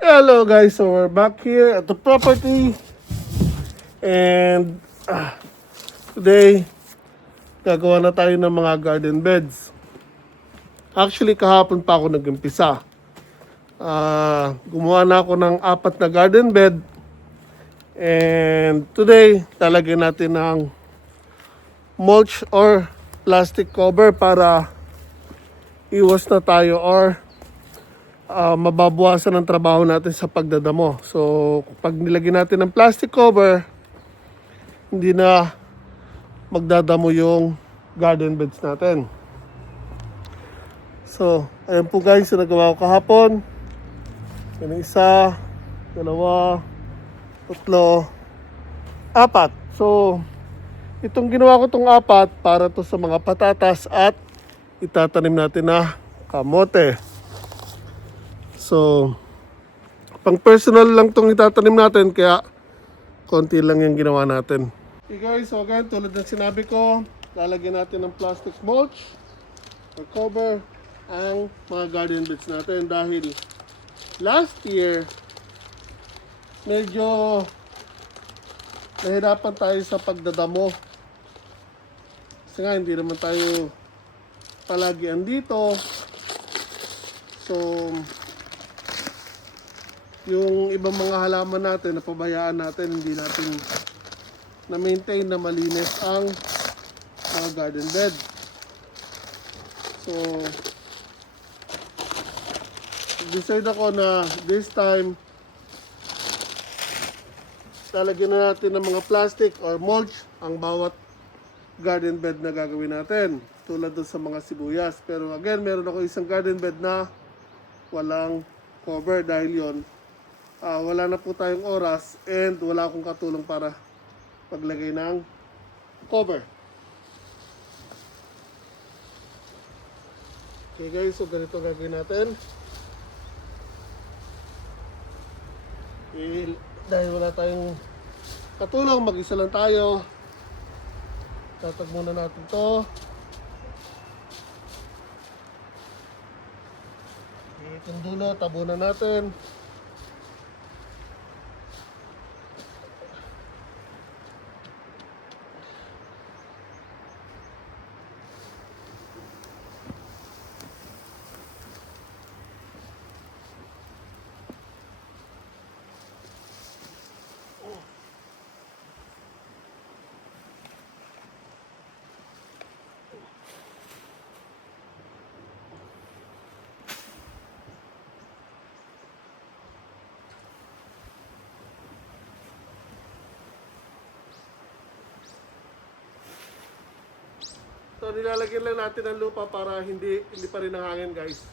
Hello guys, so we're back here at the property and today gagawa na tayo ng mga garden beds. Actually kahapon pa ako nag-umpisa. Gumawa na ako ng 4 na garden bed and today talagyan natin ng mulch or plastic cover para iwas na tayo or mababawasan ang trabaho natin sa pagdadamo. So, pag nilagyan natin ng plastic cover, hindi na magdadamo yung garden beds natin. So, ayan po guys, yung nagawa ko kahapon. Yan ang 1, 2, 3, 4. So, itong ginawa ko itong 4 para to sa mga patatas at itatanim natin na kamote. So, pang personal lang itong itatanim natin, kaya konti lang yung ginawa natin. Okay guys, so again, tulad ng sinabi ko, lalagyan natin ng plastic mulch or cover ang mga garden beds natin dahil last year, medyo nahirapan tayo sa pagdadamo. Kasi nga, hindi naman tayo palagi andito. So, yung ibang mga halaman natin, napabayaan natin, hindi natin na-maintain na malinis ang mga garden bed. So, decide ako na this time, lalagyan na natin ng mga plastic or mulch ang bawat garden bed na gagawin natin. Tulad dun sa mga sibuyas. Pero again, meron ako isang garden bed na walang cover dahil yon wala na po tayong oras and wala akong katulong para paglagay ng cover. Okay guys, so ganito gagawin natin. Dahil wala tayong katulong, mag-isa lang tayo. Tatag muna natin to. Itong dulo, tabunan natin. So nilalagyan lang natin ng lupa para hindi pa rin ang hangin guys.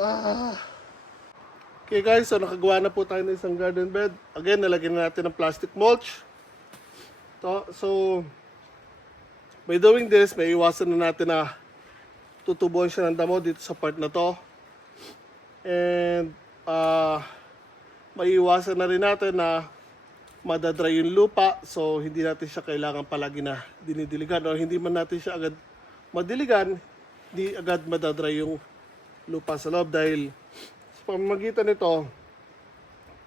Okay guys, so nakagawa na po tayo ng isang garden bed. Again, nalagyan na natin ng plastic mulch. So, by doing this, may iwasan na natin na tutubuan siya ng damo dito sa part na to. And may iwasan na rin natin na madadry yung lupa. So, hindi natin siya kailangan palagi na dinidiligan. O hindi man natin siya agad madiligan, di agad madadry yung lupa sa loob. Dahil sa pamamagitan nito,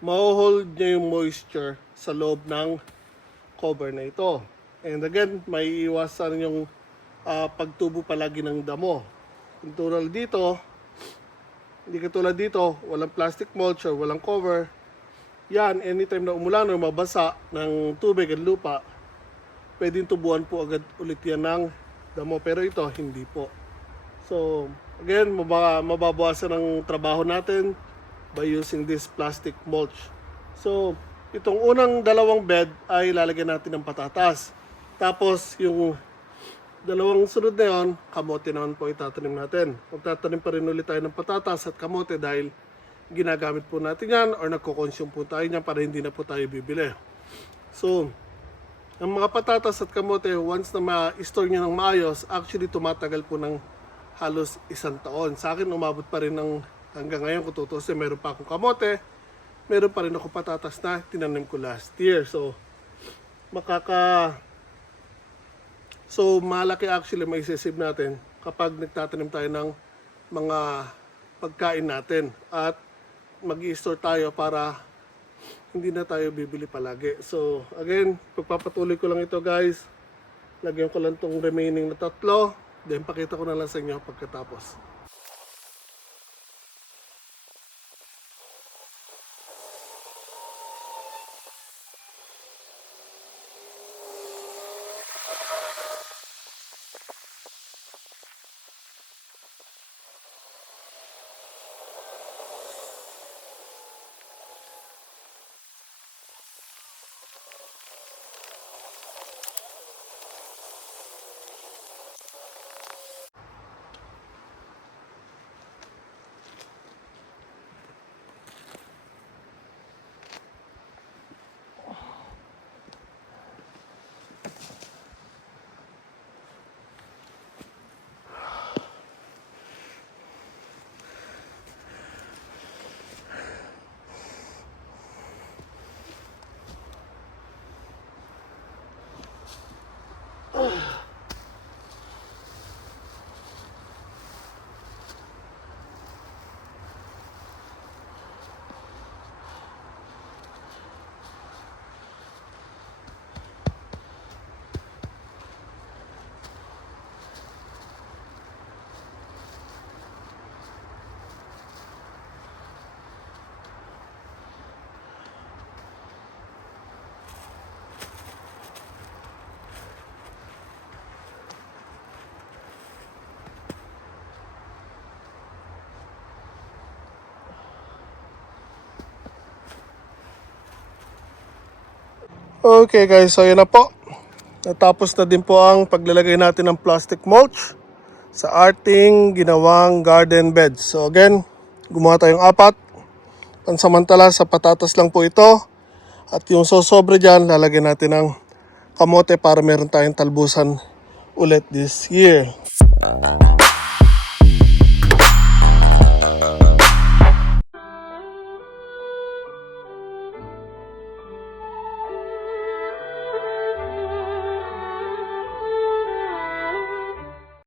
ma-hold niya yung moisture sa loob ng cover na ito. And again, may iwasan yung pagtubo palagi ng damo. Tulad dito, hindi katulad dito, walang plastic mulch or walang cover. Yan, anytime na umulan o mabasa ng tubig at lupa, pwedeng tubuan po agad ulit yan ng damo. Pero ito, hindi po. So, again, mababawasan ang trabaho natin by using this plastic mulch. So, itong unang dalawang bed ay lalagyan natin ng patatas. Tapos, yung dalawang sunod na yun, kamote naman po itatanim natin. Magtatanim pa rin ulit tayo ng patatas at kamote dahil ginagamit po natin yan or nagko-consume po tayo yan para hindi na po tayo bibili. So, ang mga patatas at kamote, once na ma-store nyo ng maayos, actually tumatagal po ng halos 1 taon. Sa akin, umabot pa rin ng hanggang ngayon kung tutusin. Meron pa akong kamote, meron pa rin ako patatas na tinanim ko last year. So, malaki actually may save natin kapag nagtatanim tayo ng mga pagkain natin at mag-i-store tayo para hindi na tayo bibili palagi. So, again, pagpapatuloy ko lang ito guys. Lagyan ko lang tong remaining na 3. Then, pakita ko na lang sa inyo pagkatapos. Okay guys, so yun na po. Natapos na din po ang paglalagay natin ng plastic mulch sa ating ginawang garden bed. So again, gumawa tayong 4. Pansamantala sa patatas lang po ito. At yung sosobre dyan, lalagyan natin ng kamote para meron tayong talbusan ulit this year.